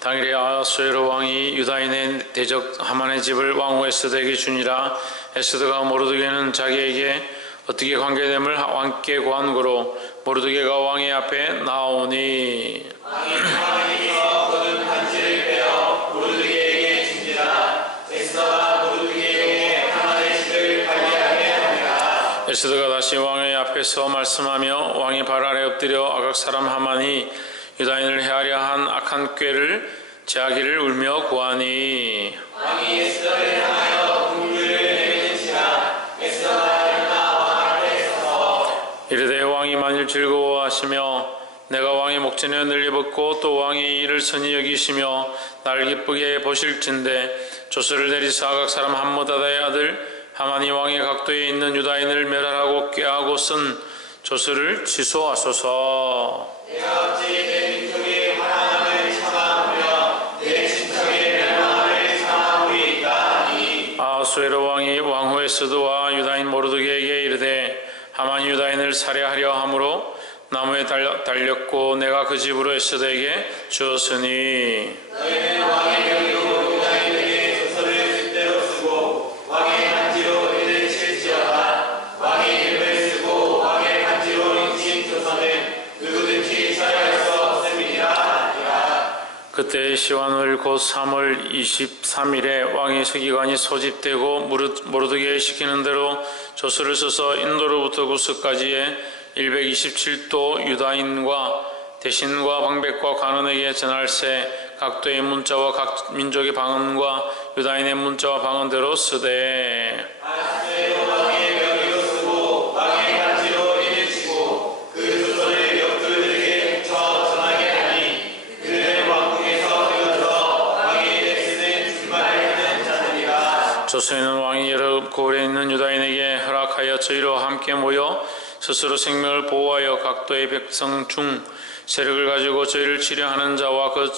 당일에 아하수에로 왕이 유다인의 대적 하만의 집을 왕후 에스더에게 주니라. 에스더가 모르드게는 자기에게 어떻게 관계됨을 왕께 고한 고로 모르드게가 왕의 앞에 나오니 왕이 하만에게서 거둔 반지를 빼어 모르드게에게 준지라. 에스더가 모르드게에게 하만의 집을 관리하게 하니라. 에스더가 다시 왕의 앞에서 말씀하며 왕이 발 아래 엎드려 아각 사람 하만이 유다인을 해하려 한 악한 꾀를 제하기를 울며 구하니 왕이 에스더를 향하여 궁유를 내밀는지라. 에스더가 일어나 왕 앞에 서서 이르되 왕이 만일 즐거워하시며 내가 왕의 목전에 늘려벗고 또 왕이 이를 선히 여기시며 나를 기쁘게 보실진대 조서를 내리사 아각 사람 함므다다의 아들 하만이 왕의 각도에 있는 유다인을 멸하라고 꾀하고 쓴 조서를 취소하소서. 내가 어찌 내 민족의 화난함을 참아오며 내 친척의 멸망함을 참아오리이까 하니 아하수에로 왕이 왕후 에스더와 유다인 모르드게에게 이르되 하만이 유다인을 살해하려 함으로 나무에 달렸고 내가 그 집으로 에스더에게 주었으니 너희는 왕의 명의로 유다인에게 조서를 뜻대로 쓰고 왕의 반지로 이를 칠지어다. 왕의 이름을 쓰고 왕의 반지로 인친 조서는 누구든지 살할 수 없음이니라 하니라. 그때 시완월 곧 3월 23일에 왕의 서기관이 소집되고 모르드게에 시키는 대로 조서를 써서 인도로부터 구스까지의 127도 유다인과 대신과 방백과 관원에게 전할세. 각도의 문자와 각 민족의 방언과 유다인의 문자와 방언대로 쓰되 아하수에로 왕의 명의로 쓰고 왕의 반지로 이를 치고 그 조서를 역들에게 묻혀 전하게 하니 그는 왕궁에서 되어들어 왕의 입에 쓰는 줄말을 하는 자들이라. 조서에는 왕이 여러 고을에 있는 유다인에게 허락하여 저희로 함께 모여 스스로 생명을 보호하여 각도의 백성 중 세력을 가지고 저희를 치려하는 자와 그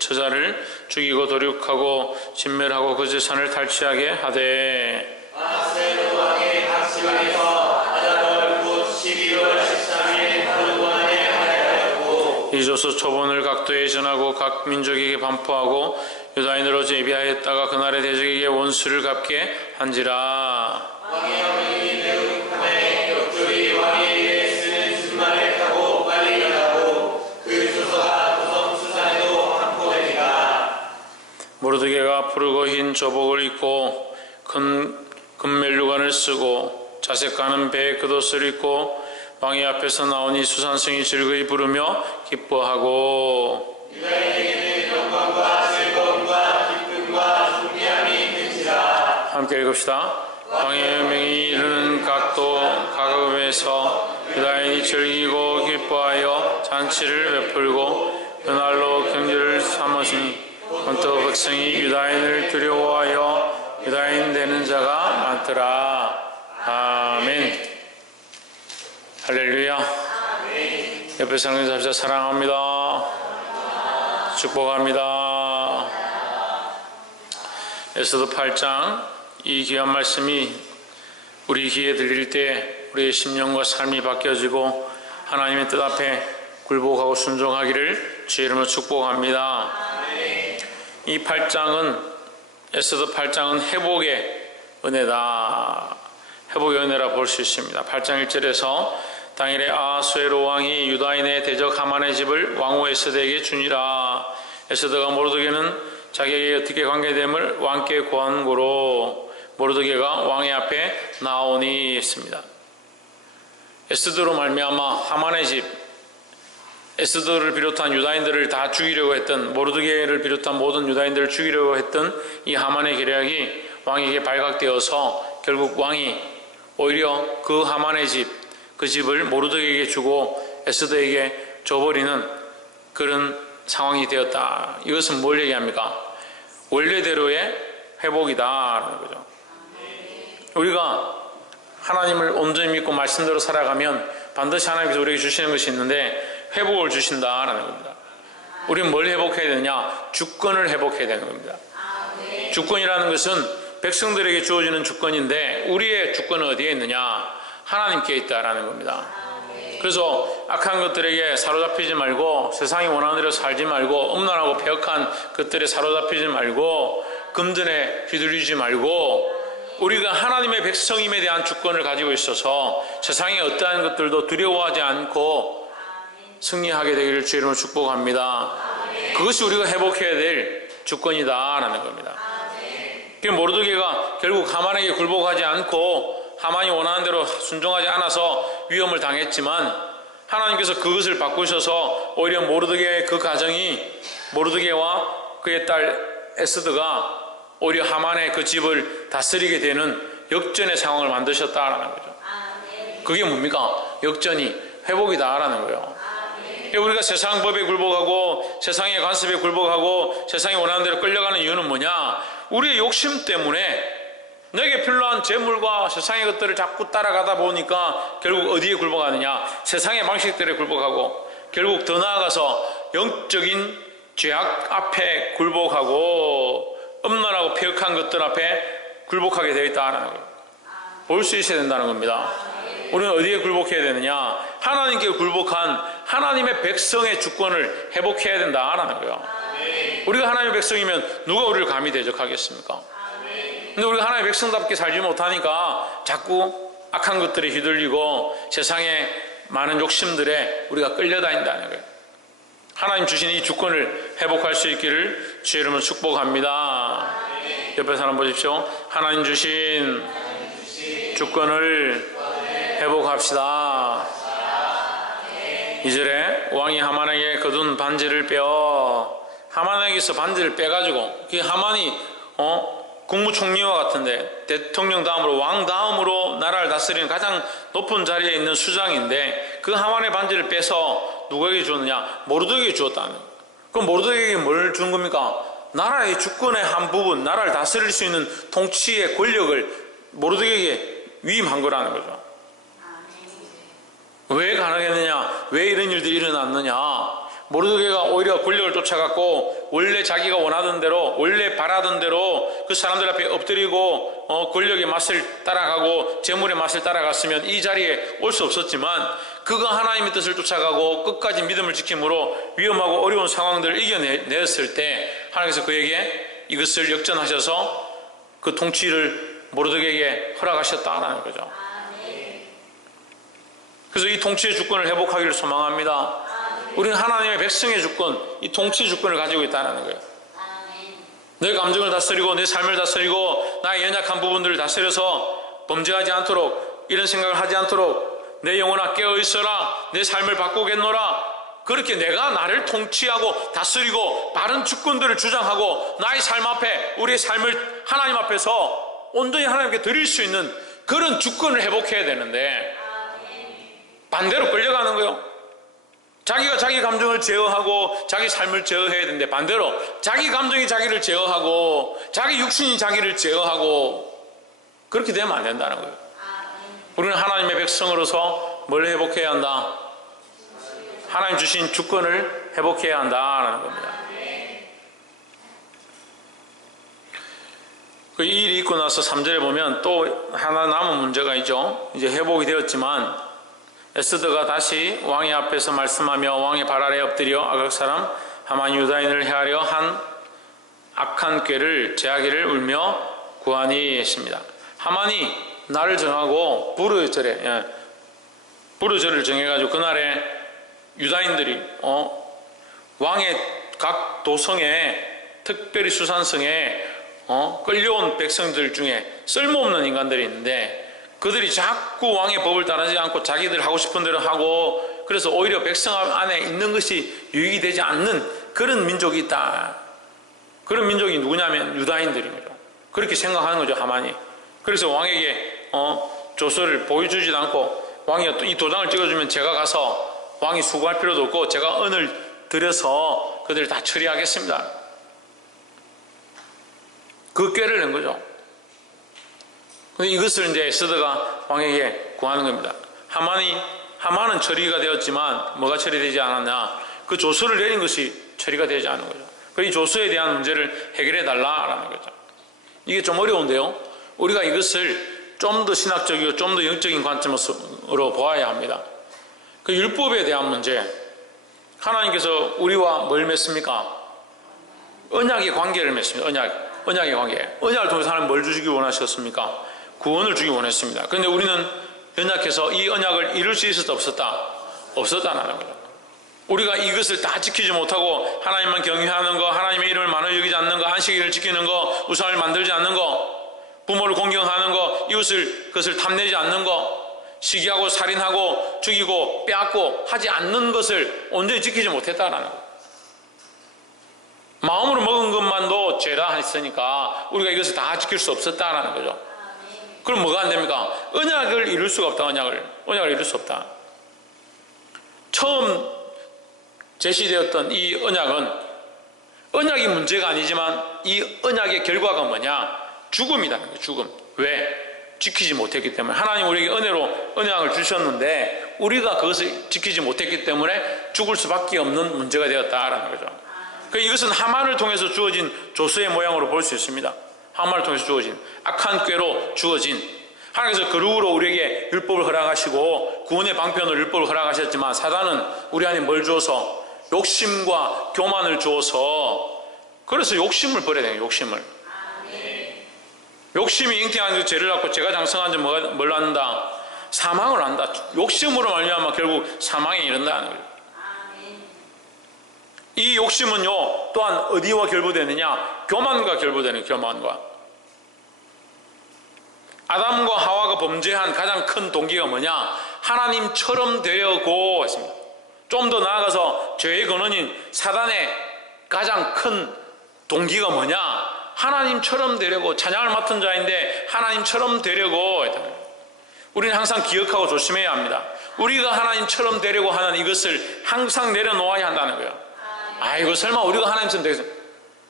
처자를 죽이고 도륙하고 진멸하고 그 재산을 탈취하게 하되 아하수에로 왕의 각 지방에서 아달월 곧 12월 13일 하루 동안에 하였고 이 조서 초본을 각도에 전하고 각 민족에게 반포하고 유다인으로 제비하였다가 그날의 대적에게 원수를 갚게 한지라. 왕의 어머니 매우 급하네. 역적이 왕의 입에 쓰는 줄말을 타고 빨리 일어나고 그 조서가 도성 수산에도 함포되니라. 모르드게가 푸르고 흰 조복을 입고 큰 금멜류관을 쓰고 자색가는 배에 겉옷을 입고 왕의 앞에서 나오니 수산성이 즐거이 부르며 기뻐하고 유다인에게는 영광과 즐거움과 기쁨과 존귀함이 있는지라. 함께 읽읍시다. 왕의 명이 이르는 각도 가급에서 유다인이 즐기고 기뻐하여 잔치를 베풀고 그날로 경주를 삼으시니 언뜻 백성이 유다인을 두려워하여 유다인 되는 자가 많더라. 아멘. 할렐루야. 옆에 사는 사람 사랑합니다. 축복합니다. 에스더 8장 이 귀한 말씀이 우리 귀에 들릴 때 우리의 심령과 삶이 바뀌어지고 하나님의 뜻 앞에 굴복하고 순종하기를 주의 이름으로 축복합니다. 이 8장은 에스더 8장은 회복의 은혜다. 회복의 은혜라 볼 수 있습니다. 8장 1절에서 당일에 아하수에로 왕이 유다인의 대적 하만의 집을 왕후 에스더에게 주니라. 에스더가 모르드게는 자기에게 어떻게 관계됨을 왕께 고한 고로 모르드게가 왕의 앞에 나오니 했습니다. 에스더로 말미암아 하만의 집, 에스더를 비롯한 유다인들을 다 죽이려고 했던, 모르드게를 비롯한 모든 유다인들을 죽이려고 했던 이 하만의 계략이 왕에게 발각되어서 결국 왕이 오히려 그 하만의 집, 그 집을 모르드게에게 주고 에스더에게 줘버리는 그런 상황이 되었다. 이것은 뭘 얘기합니까? 원래대로의 회복이다라는 거죠. 우리가 하나님을 온전히 믿고 말씀대로 살아가면 반드시 하나님께서 우리에게 주시는 것이 있는데 회복을 주신다라는 겁니다. 우리는 뭘 회복해야 되느냐? 주권을 회복해야 되는 겁니다. 주권이라는 것은 백성들에게 주어지는 주권인데 우리의 주권은 어디에 있느냐? 하나님께 있다라는 겁니다. 그래서 악한 것들에게 사로잡히지 말고 세상이 원하는 대로 살지 말고 음란하고 폐역한 것들에 사로잡히지 말고 금전에 휘둘리지 말고 우리가 하나님의 백성임에 대한 주권을 가지고 있어서 세상의 어떠한 것들도 두려워하지 않고 승리하게 되기를 주의 이름으로 축복합니다. 그것이 우리가 회복해야 될 주권이다라는 겁니다. 모르드게가 결국 하만에게 굴복하지 않고 하만이 원하는 대로 순종하지 않아서 위험을 당했지만 하나님께서 그것을 바꾸셔서 오히려 모르드게의 그 가정이 모르드게와 그의 딸 에스더가 오히려 하만의 그 집을 다스리게 되는 역전의 상황을 만드셨다라는 거죠. 그게 뭡니까? 역전이 회복이다라는 거예요. 우리가 세상 법에 굴복하고 세상의 관습에 굴복하고 세상이 원하는 대로 끌려가는 이유는 뭐냐? 우리의 욕심 때문에 내게 필요한 재물과 세상의 것들을 자꾸 따라가다 보니까 결국 어디에 굴복하느냐? 세상의 방식들에 굴복하고 결국 더 나아가서 영적인 죄악 앞에 굴복하고 음란하고 폐역한 것들 앞에 굴복하게 되어 있다는 거예요. 볼 수 있어야 된다는 겁니다. 우리는 어디에 굴복해야 되느냐? 하나님께 굴복한 하나님의 백성의 주권을 회복해야 된다라는 거예요. 우리가 하나님의 백성이면 누가 우리를 감히 대적하겠습니까? 근데 우리가 하나님의 백성답게 살지 못하니까 자꾸 악한 것들에 휘둘리고 세상의 많은 욕심들에 우리가 끌려다닌다는 거예요. 하나님 주신 이 주권을 회복할 수 있기를 주의 이름으로 축복합니다. 옆에 사람 보십시오. 하나님 주신 주권을 회복합시다. 2절에 왕이 하만에게 거둔 반지를 빼어 하만에게서 반지를 빼가지고 그 하만이 국무총리와 같은데 대통령 다음으로 왕 다음으로 나라를 다스리는 가장 높은 자리에 있는 수장인데 그 하만의 반지를 빼서 누구에게 주었느냐? 모르드게에게 주었다는. 그럼 모르드게에게 뭘 준 겁니까? 나라의 주권의 한 부분, 나라를 다스릴 수 있는 통치의 권력을 모르드게에게 위임한 거라는 거죠. 왜 가능했느냐? 왜 이런 일들이 일어났느냐? 모르드게가 오히려 권력을 쫓아갔고 원래 자기가 원하던 대로 원래 바라던 대로 그 사람들 앞에 엎드리고 권력의 맛을 따라가고 재물의 맛을 따라갔으면 이 자리에 올 수 없었지만 그가 하나님의 뜻을 쫓아가고 끝까지 믿음을 지킴으로 위험하고 어려운 상황들을 이겨냈을 때 하나님께서 그에게 이것을 역전하셔서 그 통치를 모르드게에게 허락하셨다라는 거죠. 그래서 이 통치의 주권을 회복하기를 소망합니다. 우리는 하나님의 백성의 주권, 이 통치 주권을 가지고 있다는 거예요. 내 감정을 다스리고 내 삶을 다스리고 나의 연약한 부분들을 다스려서 범죄하지 않도록 이런 생각을 하지 않도록 내 영혼아 깨어 있어라, 내 삶을 바꾸겠노라. 그렇게 내가 나를 통치하고 다스리고 바른 주권들을 주장하고 나의 삶 앞에 우리의 삶을 하나님 앞에서 온전히 하나님께 드릴 수 있는 그런 주권을 회복해야 되는데 반대로 끌려가는 거예요. 자기가 자기 감정을 제어하고 자기 삶을 제어해야 되는데 반대로 자기 감정이 자기를 제어하고 자기 육신이 자기를 제어하고 그렇게 되면 안 된다는 거예요. 우리는 하나님의 백성으로서 뭘 회복해야 한다? 하나님 주신 주권을 회복해야 한다는 겁니다. 그 일이 있고 나서 3절에 보면 또 하나 남은 문제가 있죠. 이제 회복이 되었지만 에스더가 다시 왕의 앞에서 말씀하며 왕의 발 아래 엎드려 아각 사람 하만 유다인을 해하려 한 악한 꾀를 제하기를 울며 구하니 했습니다. 하만이 날을 정하고 불의절을 정해가지고 그날에 유다인들이 왕의 각 도성에 특별히 수산성에 끌려온 백성들 중에 쓸모없는 인간들이 있는데 그들이 자꾸 왕의 법을 따르지 않고 자기들 하고 싶은 대로 하고 그래서 오히려 백성 안에 있는 것이 유익이 되지 않는 그런 민족이 있다. 그런 민족이 누구냐면 유다인들인 거죠. 그렇게 생각하는 거죠, 하만이. 그래서 왕에게 조서를 보여주지도 않고 왕이 이 도장을 찍어주면 제가 가서 왕이 수고할 필요도 없고 제가 은을 들여서 그들을 다 처리하겠습니다. 그 꾀를 낸 거죠. 근데 이것을 이제 에스더가 왕에게 구하는 겁니다. 하만은 처리가 되었지만 뭐가 처리되지 않았냐? 그 조서를 내린 것이 처리가 되지 않은 거죠. 이 조서에 대한 문제를 해결해 달라라는 거죠. 이게 좀 어려운데요. 우리가 이것을 좀 더 신학적이고 좀 더 영적인 관점으로 보아야 합니다. 그 율법에 대한 문제, 하나님께서 우리와 뭘 맺습니까? 언약의 관계를 맺습니다. 언약의 관계. 언약을 통해서 하나님 뭘 주시기 원하셨습니까? 구원을 주기 원했습니다. 그런데 우리는 연약해서 이 언약을 이룰 수 있었다 없었다? 없었다는 거죠. 우리가 이것을 다 지키지 못하고 하나님만 경외하는 거, 하나님의 이름을 만원히 여기지 않는 거, 안식일을 지키는 거, 우상을 만들지 않는 거, 부모를 공경하는 거, 그것을 탐내지 않는 거, 시기하고 살인하고 죽이고 빼앗고 하지 않는 것을 온전히 지키지 못했다는 거. 마음으로 먹은 것만도 죄라 했으니까 우리가 이것을 다 지킬 수 없었다는 거죠. 그럼 뭐가 안 됩니까? 언약을 이룰 수가 없다. 언약을 이룰 수 없다. 처음 제시되었던 이 언약이 문제가 아니지만 이 언약의 결과가 뭐냐? 죽음이라는 거예요. 죽음. 왜? 지키지 못했기 때문에. 하나님 우리에게 은혜로 언약을 주셨는데 우리가 그것을 지키지 못했기 때문에 죽을 수밖에 없는 문제가 되었다라는 거죠. 이것은 하만을 통해서 주어진 조서의 모양으로 볼 수 있습니다. 하만을 통해서 주어진 악한 꾀로 주어진, 하나님께서 거룩으로 우리에게 율법을 허락하시고 구원의 방편으로 율법을 허락하셨지만 사단은 우리 안에 뭘 주어서? 욕심과 교만을 주어서, 그래서 욕심을 버려야 돼요. 욕심이 잉태한 죄를 낳고 죄가 장성한 지 뭘 낳는다? 사망을 낳는다. 욕심으로 말미암아 결국 사망에 이른다는 거예요. 이 욕심은요 또한 어디와 결부되느냐? 교만과 결부되는, 교만과. 아담과 하와가 범죄한 가장 큰 동기가 뭐냐? 하나님처럼 되려고 했습니다. 좀 더 나아가서 죄의 근원인 사단의 가장 큰 동기가 뭐냐? 하나님처럼 되려고, 찬양을 맡은 자인데 하나님처럼 되려고 했다. 우리는 항상 기억하고 조심해야 합니다. 우리가 하나님처럼 되려고 하는 이것을 항상 내려놓아야 한다는 거예요. 아이고 설마 우리가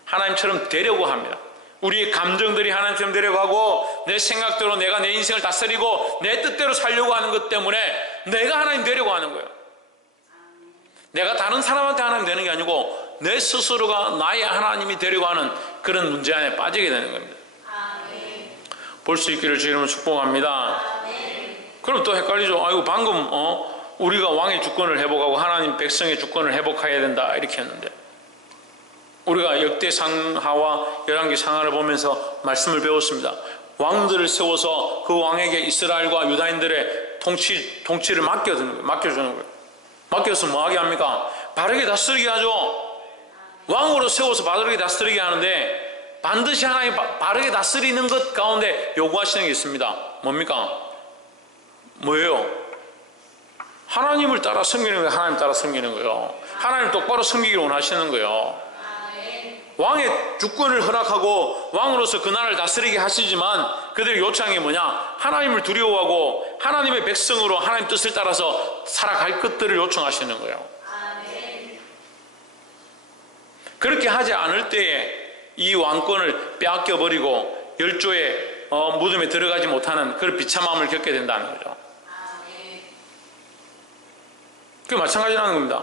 하나님처럼 되려고 합니다. 우리의 감정들이 하나님처럼 되려고 하고 내 생각대로 내가 내 인생을 다스리고 내 뜻대로 살려고 하는 것 때문에 내가 하나님 되려고 하는 거예요. 내가 다른 사람한테 하나님 되는 게 아니고 내 스스로가 나의 하나님이 되려고 하는 그런 문제 안에 빠지게 되는 겁니다. 볼 수 있기를 주님으로 축복합니다. 그럼 또 헷갈리죠. 아이고 방금 우리가 왕의 주권을 회복하고 하나님 백성의 주권을 회복해야 된다 이렇게 했는데, 우리가 역대상하와 열왕기 상하를 보면서 말씀을 배웠습니다. 왕들을 세워서 그 왕에게 이스라엘과 유다인들의 통치를 맡겨주는 거예요. 맡겨서 뭐하게 합니까? 바르게 다스리게 하죠. 왕으로 세워서 바르게 다스리게 하는데 반드시 하나님 바르게 다스리는 것 가운데 요구하시는 게 있습니다. 뭡니까? 뭐예요? 하나님을 따라 섬기는 거예요. 하나님 따라 섬기는 거예요. 하나님 똑바로 섬기기를 원하시는 거예요. 왕의 주권을 허락하고 왕으로서 그 나라를 다스리게 하시지만 그들의 요청이 뭐냐? 하나님을 두려워하고 하나님의 백성으로 하나님 뜻을 따라서 살아갈 것들을 요청하시는 거예요. 그렇게 하지 않을 때에 이 왕권을 빼앗겨버리고 열조의 무덤에 들어가지 못하는 그런 비참함을 겪게 된다는 거죠. 그게 마찬가지라는 겁니다.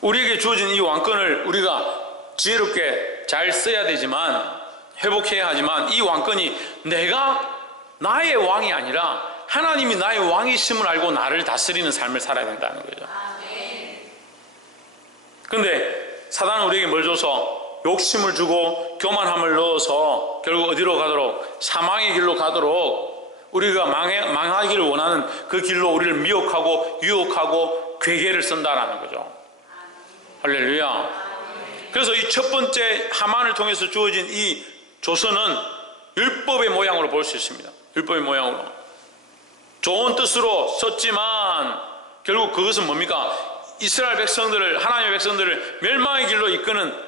우리에게 주어진 이 왕권을 우리가 지혜롭게 잘 써야 되지만, 회복해야 하지만, 이 왕권이 내가 나의 왕이 아니라 하나님이 나의 왕이심을 알고 나를 다스리는 삶을 살아야 된다는 거죠. 그런데 사단은 우리에게 뭘 줘서? 욕심을 주고 교만함을 넣어서 결국 어디로 가도록? 사망의 길로 가도록, 우리가 망하기를 원하는 그 길로 우리를 미혹하고 유혹하고 괴계를 쓴다라는 거죠. 할렐루야. 그래서 이 첫 번째 하만을 통해서 주어진 이 조서는 율법의 모양으로 볼 수 있습니다. 율법의 모양으로. 좋은 뜻으로 썼지만 결국 그것은 뭡니까? 이스라엘 백성들을, 하나님의 백성들을 멸망의 길로 이끄는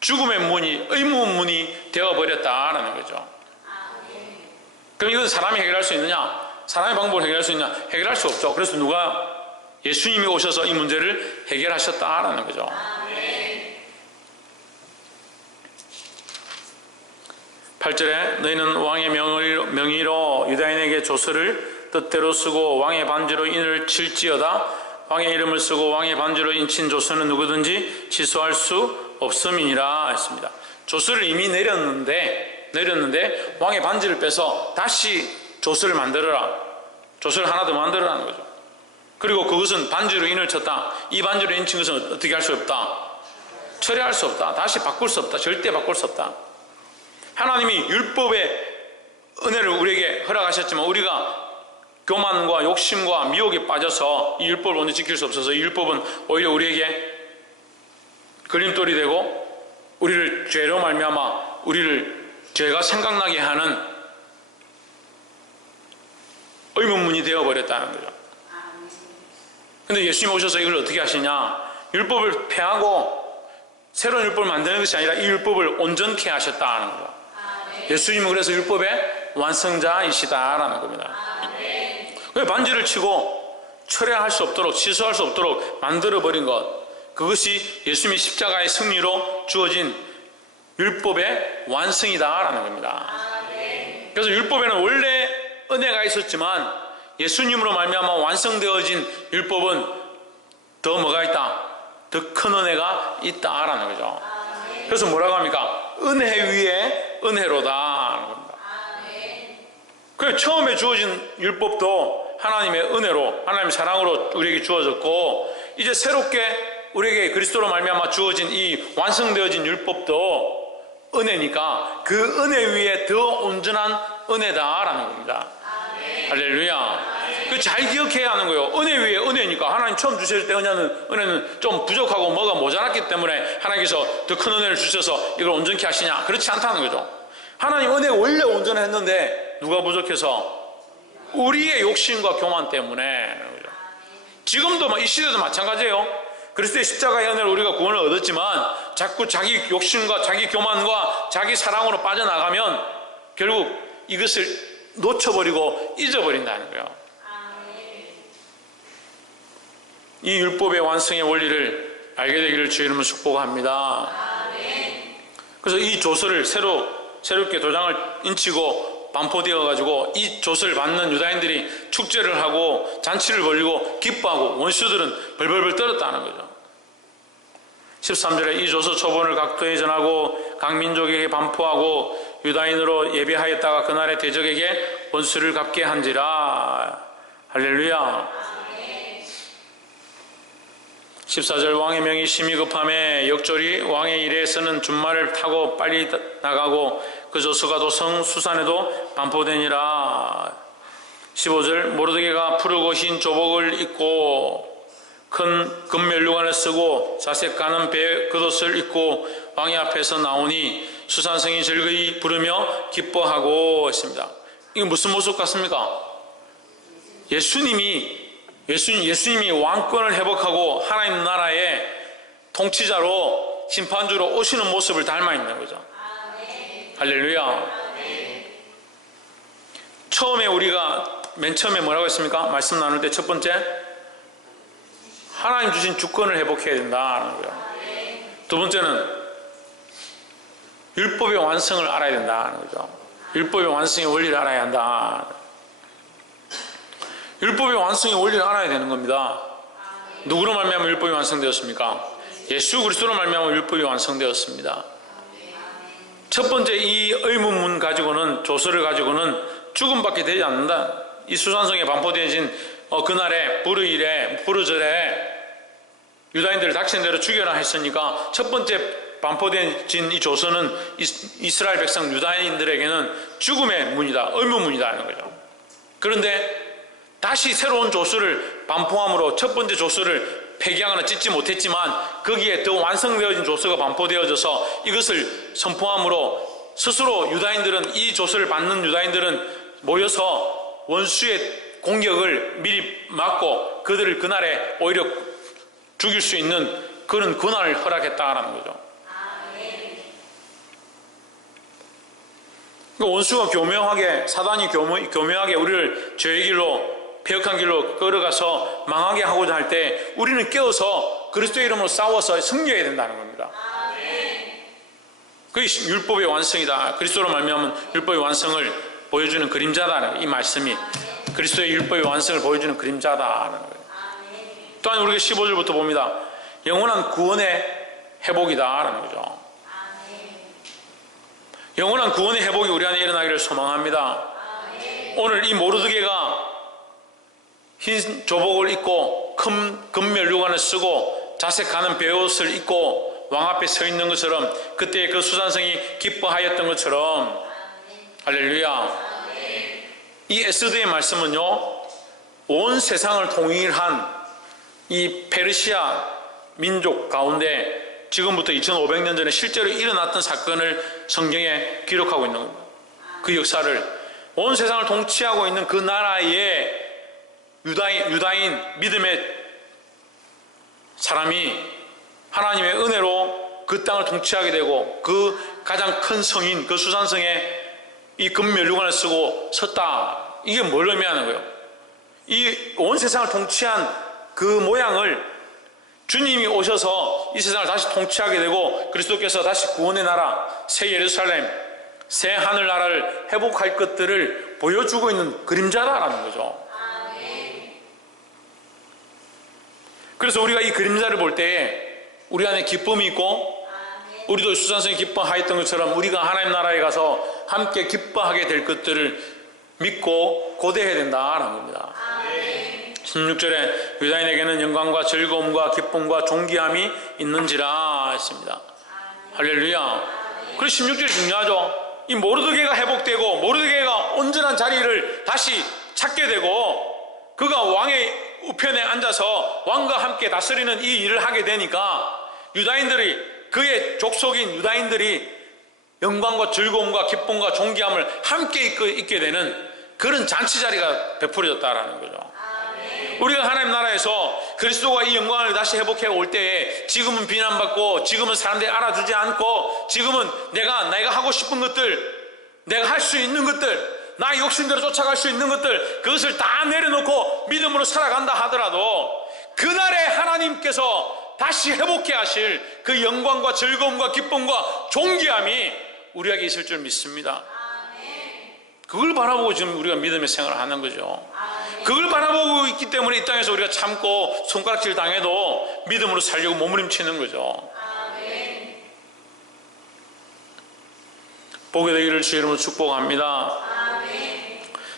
죽음의 문이, 의문 문이 되어버렸다라는 거죠. 그럼 이건 사람이 해결할 수 있느냐? 사람의 방법을 해결할 수 있느냐? 해결할 수 없죠. 그래서 누가? 예수님이 오셔서 이 문제를 해결하셨다라는 거죠. 8절에 너희는 왕의 명의로 유다인에게 조서를 뜻대로 쓰고 왕의 반지로 인을 칠지어다. 왕의 이름을 쓰고 왕의 반지로 인친 조서는 누구든지 취소할 수 없음이니라 했습니다. 조서를 이미 내렸는데 왕의 반지를 빼서 다시 조서를 만들어라. 조서를 하나 더 만들어라는 거죠. 그리고 그것은 반지로 인을 쳤다. 이 반지로 인친 것은 어떻게 할 수 없다? 철회할 수 없다. 다시 바꿀 수 없다. 절대 바꿀 수 없다. 하나님이 율법의 은혜를 우리에게 허락하셨지만 우리가 교만과 욕심과 미혹에 빠져서 이 율법을 온전히 지킬 수 없어서 이 율법은 오히려 우리에게 걸림돌이 되고 우리를 죄로 말미암아 우리를 죄가 생각나게 하는 의문문이 되어버렸다는 거죠. 근데 예수님 오셔서 이걸 어떻게 하시냐? 율법을 폐하고 새로운 율법을 만드는 것이 아니라 이 율법을 온전케 하셨다는 거죠. 예수님은 그래서 율법의 완성자이시다라는 겁니다. 왜 반지를 치고 철회할 수 없도록 취소할 수 없도록 만들어버린 것, 그것이 예수님의 십자가의 승리로 주어진 율법의 완성이다라는 겁니다. 그래서 율법에는 원래 은혜가 있었지만 예수님으로 말미암아 완성되어진 율법은 더 뭐가 있다? 더 큰 은혜가 있다라는 거죠. 그래서 뭐라고 합니까? 은혜 위에 은혜로다. 그래서 처음에 주어진 율법도 하나님의 은혜로, 하나님의 사랑으로 우리에게 주어졌고, 이제 새롭게 우리에게 그리스도로 말미암아 주어진 이 완성되어진 율법도 은혜니까 그 은혜 위에 더 온전한 은혜다라는 겁니다. 할렐루야. 그 잘 기억해야 하는 거예요. 은혜 위에 은혜니까 하나님 처음 주실 때 은혜는 좀 부족하고 뭐가 모자랐기 때문에 하나님께서 더 큰 은혜를 주셔서 이걸 온전케 하시냐? 그렇지 않다는 거죠. 하나님 은혜 원래 온전했는데 누가 부족해서? 우리의 욕심과 교만 때문에. 지금도 이 시대도 마찬가지예요. 그리스도의 십자가의 은혜로 우리가 구원을 얻었지만 자꾸 자기 욕심과 자기 교만과 자기 사랑으로 빠져나가면 결국 이것을 놓쳐버리고 잊어버린다는 거예요. 이 율법의 완성의 원리를 알게 되기를 주의 이름으로 축복합니다. 그래서 이 조서를 새롭게 도장을 인치고 반포되어 가지고 이 조서를 받는 유다인들이 축제를 하고 잔치를 벌이고 기뻐하고 원수들은 벌벌벌 떨었다는 거죠. 13절에 이 조서 초본을 각도에 전하고 각 민족에게 반포하고 유다인으로 예배하였다가 그날의 대적에게 원수를 갚게 한지라. 할렐루야. 14절 왕의 명이 심히 급함에 역졸이 왕의 일에서는 준말을 타고 빨리 나가고 그 조서가 도성 수산에도 반포되니라. 15절 모르드게가 푸르고 흰 조복을 입고 큰 금면류관을 쓰고 자색 가는 배 겉옷을 입고 왕의 앞에서 나오니 수산성이 즐거이 부르며 기뻐하고 있습니다. 이게 무슨 모습 같습니까? 예수님이 왕권을 회복하고 하나님 나라의 통치자로 심판주로 오시는 모습을 닮아 있는 거죠. 할렐루야. 처음에 우리가 맨 처음에 뭐라고 했습니까? 말씀 나눌 때 첫 번째, 하나님 주신 주권을 회복해야 된다는 거예요. 두 번째는 율법의 완성을 알아야 된다는 거죠. 율법의 완성의 원리를 알아야 한다. 율법의 완성의 원리를 알아야 되는 겁니다. 누구로 말미암아 율법이 완성되었습니까? 예수 그리스도로 말미암아 율법이 완성되었습니다. 첫 번째 이 의문문 가지고는, 조서를 가지고는 죽음밖에 되지 않는다. 이 수산성에 반포되어진 그날에 부르절에 유다인들을 닥친 대로 죽여라 했으니까 첫 번째 반포되어진 이 조서는 이스라엘 백성 유다인들에게는 죽음의 문이다, 의문문이다 하는 거죠. 그런데 다시 새로운 조서를 반포함으로 첫 번째 조서를 폐기하거나 찢지 못했지만 거기에 더 완성되어진 조서가 반포되어져서 이것을 선포함으로 스스로 유다인들은, 이 조서를 받는 유다인들은 모여서 원수의 공격을 미리 막고 그들을 그날에 오히려 죽일 수 있는 그런 권한을 허락했다라는 거죠. 그러니까 원수가 교묘하게, 사단이 교묘하게 우리를 죄의 길로, 폐역한 길로 끌어가서 망하게 하고자 할 때 우리는 깨어서 그리스도의 이름으로 싸워서 승리해야 된다는 겁니다. 그게 율법의 완성이다. 그리스도로 말미암은 율법의 완성을 보여주는 그림자다는 이 말씀이 그리스도의 율법의 완성을 보여주는 그림자다는 거예요. 또한 우리가 15절부터 봅니다. 영원한 구원의 회복이다라는 거죠. 영원한 구원의 회복이 우리 안에 일어나기를 소망합니다. 오늘 이 모르드게가 흰 조복을 입고 큰 금면류관을 쓰고 자색하는 베옷을 입고 왕 앞에 서 있는 것처럼 그때 그 수산성이 기뻐하였던 것처럼 할렐루야. 이 에스더의 말씀은요, 온 세상을 통일한 이 페르시아 민족 가운데 지금부터 2500년 전에 실제로 일어났던 사건을 성경에 기록하고 있는 겁니다. 그 역사를 온 세상을 통치하고 있는 그 나라의 유다인 믿음의 사람이 하나님의 은혜로 그 땅을 통치하게 되고 그 가장 큰 성인 그 수산성에 이 금면류관을 쓰고 섰다. 이게 뭘 의미하는 거예요? 이 온 세상을 통치한 그 모양을 주님이 오셔서 이 세상을 다시 통치하게 되고 그리스도께서 다시 구원의 나라, 새 예루살렘, 새 하늘나라를 회복할 것들을 보여주고 있는 그림자다라는 거죠. 그래서 우리가 이 그림자를 볼 때에 우리 안에 기쁨이 있고 우리도 수산성이 기뻐하였던 것처럼 우리가 하나님 나라에 가서 함께 기뻐하게 될 것들을 믿고 고대해야 된다라는 겁니다. 16절에 유다인에게는 영광과 즐거움과 기쁨과 존귀함이 있는지라 했습니다. 할렐루야. 그래서 16절이 중요하죠. 이 모르드게가 회복되고 모르드게가 온전한 자리를 다시 찾게 되고 그가 왕의 우편에 앉아서 왕과 함께 다스리는 이 일을 하게 되니까 유다인들이 그의 족속인 유다인들이 영광과 즐거움과 기쁨과 존귀함을 함께 있게 되는 그런 잔치 자리가 베풀어졌다라는 거죠. 우리가 하나님 나라에서 그리스도가 이 영광을 다시 회복해 올 때에 지금은 비난받고 지금은 사람들이 알아주지 않고 지금은 내가 하고 싶은 것들 내가 할 수 있는 것들 나의 욕심대로 쫓아갈 수 있는 것들 그것을 다 내려놓고 믿음으로 살아간다 하더라도 그날에 하나님께서 다시 회복해 하실 그 영광과 즐거움과 기쁨과 존귀함이 우리에게 있을 줄 믿습니다. 그걸 바라보고 지금 우리가 믿음의 생활을 하는 거죠. 그걸 바라보고 있기 때문에 이 땅에서 우리가 참고 손가락질 당해도 믿음으로 살려고 몸부림치는 거죠. 보게 되기를 주의 이름으로 축복합니다.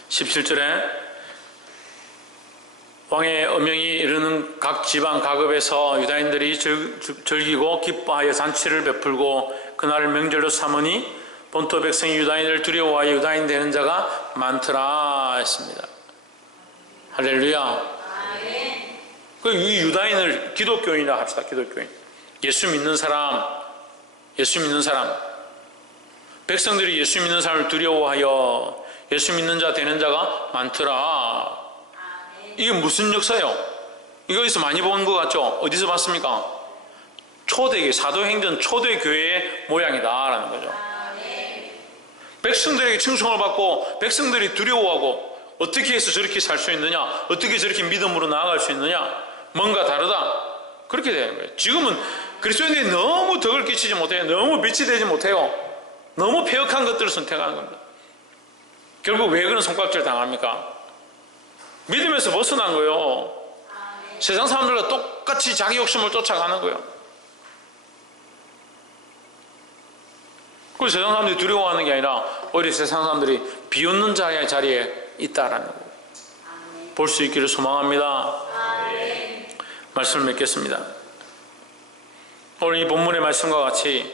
17절에 왕의 엄명이 이르는 각 지방 각읍에서 유다인들이 즐기고 기뻐하여 잔치를 베풀고 그날을 명절로 삼으니 본토 백성이 유다인을 두려워하여 유다인 되는 자가 많더라 했습니다. 할렐루야. 이 유다인을 기독교인이라 합시다. 기독교인. 예수 믿는 사람 백성들이 예수 믿는 사람을 두려워하여 예수 믿는 자 되는 자가 많더라. 이게 무슨 역사예요? 이거에서 많이 본 것 같죠? 어디서 봤습니까? 초대교회, 사도행전 초대교회의 모양이다라는 거죠. 백성들에게 칭송을 받고 백성들이 두려워하고 어떻게 해서 저렇게 살 수 있느냐, 어떻게 저렇게 믿음으로 나아갈 수 있느냐, 뭔가 다르다, 그렇게 되는 거예요. 지금은 그리스도인들이 너무 덕을 끼치지 못해요. 너무 빛이 되지 못해요. 너무 폐역한 것들을 선택하는 겁니다. 결국 왜 그런 손가락질 당합니까? 믿음에서 벗어난 거예요. 세상 사람들과 똑같이 자기 욕심을 쫓아가는 거예요. 그래서 세상 사람들이 두려워하는 게 아니라 오히려 세상 사람들이 비웃는 자리에 있다라는 거 볼 수 있기를 소망합니다. 말씀을 맺겠습니다. 오늘 이 본문의 말씀과 같이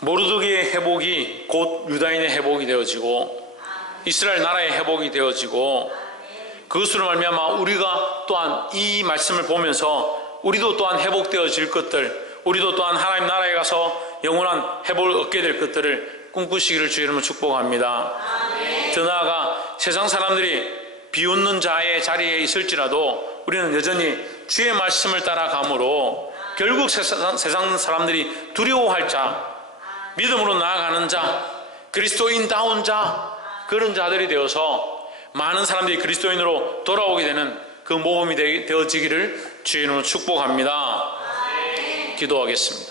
모르드게의 회복이 곧 유다인의 회복이 되어지고 이스라엘 나라의 회복이 되어지고 그것으로 말미암아 우리가 또한 이 말씀을 보면서 우리도 또한 회복되어질 것들, 우리도 또한 하나님 나라에 가서 영원한 회복을 얻게 될 것들을 꿈꾸시기를 주의 이름으로 축복합니다. 더 나아가 세상 사람들이 비웃는 자의 자리에 있을지라도 우리는 여전히 주의 말씀을 따라가므로 결국 세상 사람들이 두려워할 자, 믿음으로 나아가는 자, 그리스도인다운 자, 그런 자들이 되어서 많은 사람들이 그리스도인으로 돌아오게 되는 그 모범이 되어지기를 주의 이름으로 축복합니다. 기도하겠습니다.